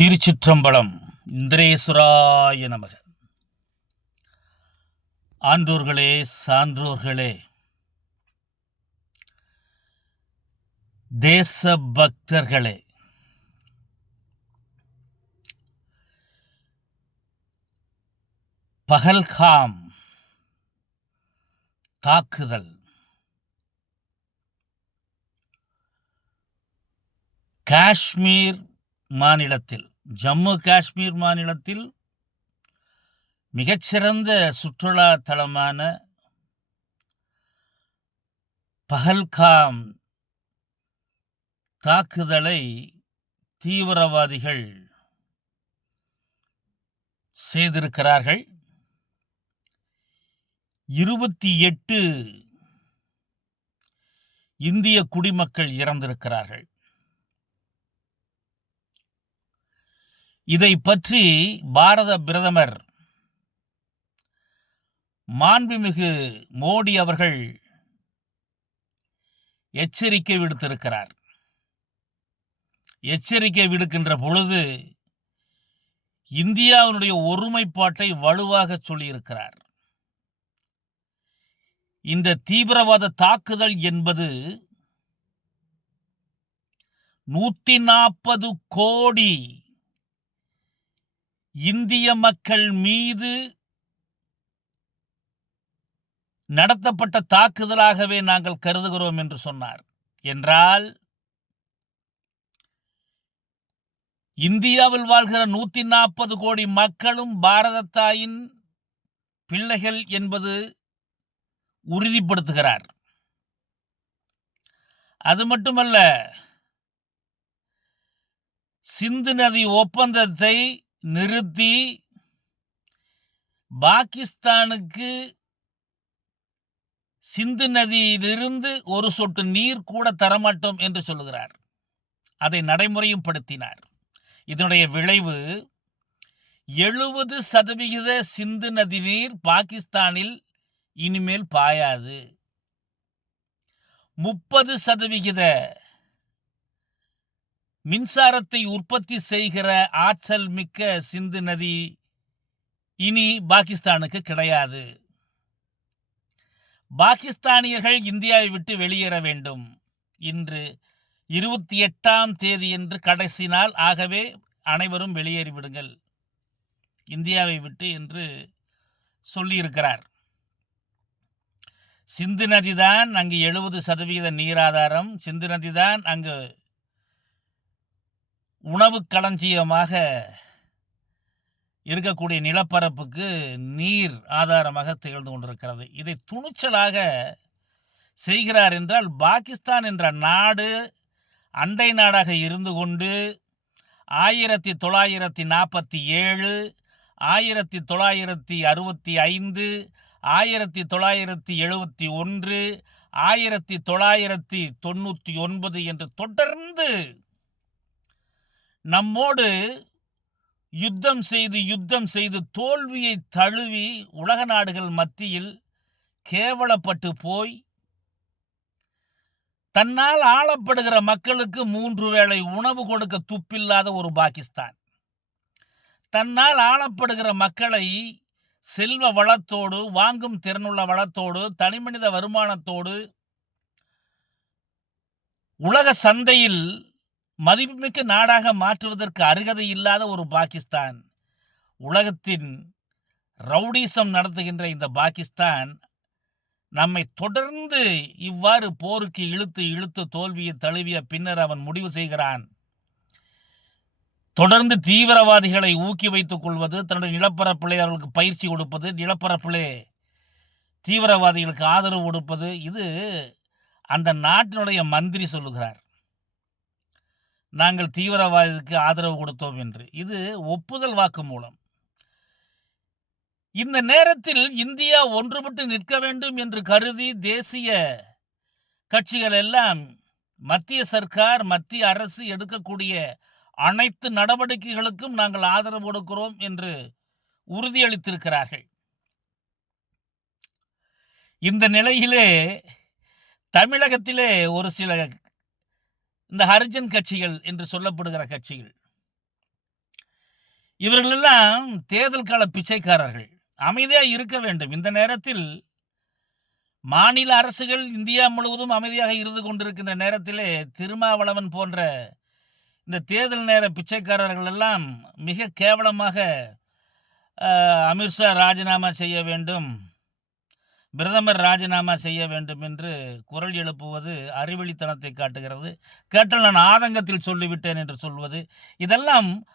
திருச்சிற்றம்பலம் இந்திரேஸ்வராய நமக. ஆன்றோர்களே சான்றோர்களே தேச பக்தர்களே பகல்காம் தாக்குதல் காஷ்மீர் மாநிலத்தில் ஜம்மு காஷ்மீர் மாநிலத்தில் மிகச்சிறந்த சுற்றுலா தலமான பகல்காம் தாக்குதலை தீவிரவாதிகள் செய்திருக்கிறார்கள். இருபத்தி எட்டு இந்திய குடிமக்கள் இறந்திருக்கிறார்கள். இதை பற்றி பாரத பிரதமர் மாண்புமிகு மோடி அவர்கள் எச்சரிக்கை விடுத்திருக்கிறார். எச்சரிக்கை விடுக்கின்ற பொழுது இந்தியாவினுடைய ஒருமைப்பாட்டை வலுவாக சொல்லியிருக்கிறார். இந்த தீவிரவாத தாக்குதல் என்பது நூத்தி நாற்பது கோடி இந்திய மக்கள் மீது நடத்தப்பட்ட தாக்குதலாகவே நாங்கள் கருதுகிறோம் என்று சொன்னார். என்றால் இந்தியாவில் வாழ்கிற நூத்தி நாற்பது கோடி மக்களும் பாரத தாயின் பிள்ளைகள் என்பது உறுதிப்படுத்துகிறார். அது மட்டுமல்ல சிந்து நதி ஒப்பந்தத்தை நிறுத்தி பாகிஸ்தானுக்கு சிந்து நதியிலிருந்து ஒரு சொட்டு நீர் கூட தரமாட்டோம் என்று சொல்லுகிறார். அதை நடைமுறையும் படுத்தினார் இதனுடைய விளைவு எழுபது சதவிகித சிந்து நதி நீர் பாகிஸ்தானில் இனிமேல் பாயாது. முப்பது சதவிகித மின்சாரத்தை உற்பத்தி செய்கிற ஆற்றல் மிக்க சிந்து நதி இனி பாகிஸ்தானுக்கு கிடையாது. பாகிஸ்தானியர்கள் இந்தியாவை விட்டு வெளியேற வேண்டும். இன்று இருபத்தி எட்டாம் தேதி என்று கடைசி நாள். ஆகவே அனைவரும் வெளியேறிவிடுங்கள் இந்தியாவை விட்டு என்று சொல்லியிருக்கிறார். சிந்து நதிதான் அங்கு எழுபது சதவீத நீராதாரம். சிந்து நதிதான் அங்கு உணவு களஞ்சியமாக இருக்கக்கூடிய நிலப்பரப்புக்கு நீர் ஆதாரமாக திகழ்ந்து கொண்டிருக்கிறது. இதை துணிச்சலாக செய்கிறார் என்றால் பாகிஸ்தான் என்ற நாடு அண்டை நாடாக இருந்து கொண்டு ஆயிரத்தி தொள்ளாயிரத்தி நாற்பத்தி ஏழு ஆயிரத்தி தொள்ளாயிரத்தி அறுபத்தி ஐந்து ஆயிரத்தி தொள்ளாயிரத்தி எழுபத்தி ஒன்று ஆயிரத்தி தொள்ளாயிரத்தி தொண்ணூற்றி ஒன்பது என்று தொடர்ந்து நம்மோடு யுத்தம் செய்து யுத்தம் செய்து தோல்வியை தழுவி உலக நாடுகள் மத்தியில் கேவலப்பட்டு போய் தன்னால் ஆளப்படுகிற மக்களுக்கு மூன்று வேளை உணவு கொடுக்க துப்பில்லாத ஒரு பாகிஸ்தான். தன்னால் ஆளப்படுகிற மக்களை செல்வ வளத்தோடு வாங்கும் திறனுள்ள வளத்தோடு தனிமனித வருமானத்தோடு உலக சந்தையில் மதிப்புமிக்க நாடாக மாற்றுவதற்கு அருகதை இல்லாத ஒரு பாகிஸ்தான். உலகத்தின் ரவுடிசம் நடத்துகின்ற இந்த பாகிஸ்தான் நம்மை தொடர்ந்து இவ்வாறு போருக்கு இழுத்து இழுத்து தோல்வியை தழுவிய பின்னர் அவன் முடிவு செய்கிறான். தொடர்ந்து தீவிரவாதிகளை ஊக்கி வைத்துக் கொள்வது தன்னுடைய நிலப்பரப்பிலே அவர்களுக்கு பயிற்சி கொடுப்பது நிலப்பரப்பிலே தீவிரவாதிகளுக்கு ஆதரவு கொடுப்பது இது அந்த நாட்டினுடைய மந்திரி சொல்லுகிறார். நாங்கள் தீவிரவாதத்துக்கு ஆதரவு கொடுத்தோம் என்று. இது ஒப்புதல் வாக்கு மூலம். இந்த நேரத்தில் இந்தியா ஒன்றுபட்டு நிற்க வேண்டும் என்று கருதி தேசிய கட்சிகள் எல்லாம் மத்திய சர்க்கார் மத்திய அரசு எடுக்கக்கூடிய அனைத்து நடவடிக்கைகளுக்கும் நாங்கள் ஆதரவு கொடுக்கிறோம் என்று உறுதியளித்திருக்கிறார்கள். இந்த நிலையிலே தமிழகத்திலே ஒரு சில இந்த ஹரிஜன் கட்சிகள் என்று சொல்லப்படுகிற கட்சிகள். இவர்களெல்லாம் தேர்தல் கால பிச்சைக்காரர்கள். அமைதியாக இருக்க வேண்டும். இந்த நேரத்தில் மாநில அரசுகள் இந்தியா முழுவதும் அமைதியாக இருந்து கொண்டிருக்கின்ற நேரத்திலே திருமாவளவன் போன்ற இந்த தேர்தல் நேர பிச்சைக்காரர்கள் எல்லாம் மிக கேவலமாக அமித்ஷா ராஜினாமா செய்ய வேண்டும். பிரதமர் ராஜினாமா செய்ய வேண்டும் என்று குரல் எழுப்புவது அறிவழித்தனத்தை காட்டுகிறது. கேட்டால் நான் ஆதங்கத்தில் சொல்லிவிட்டேன் என்று சொல்வது. இதெல்லாம்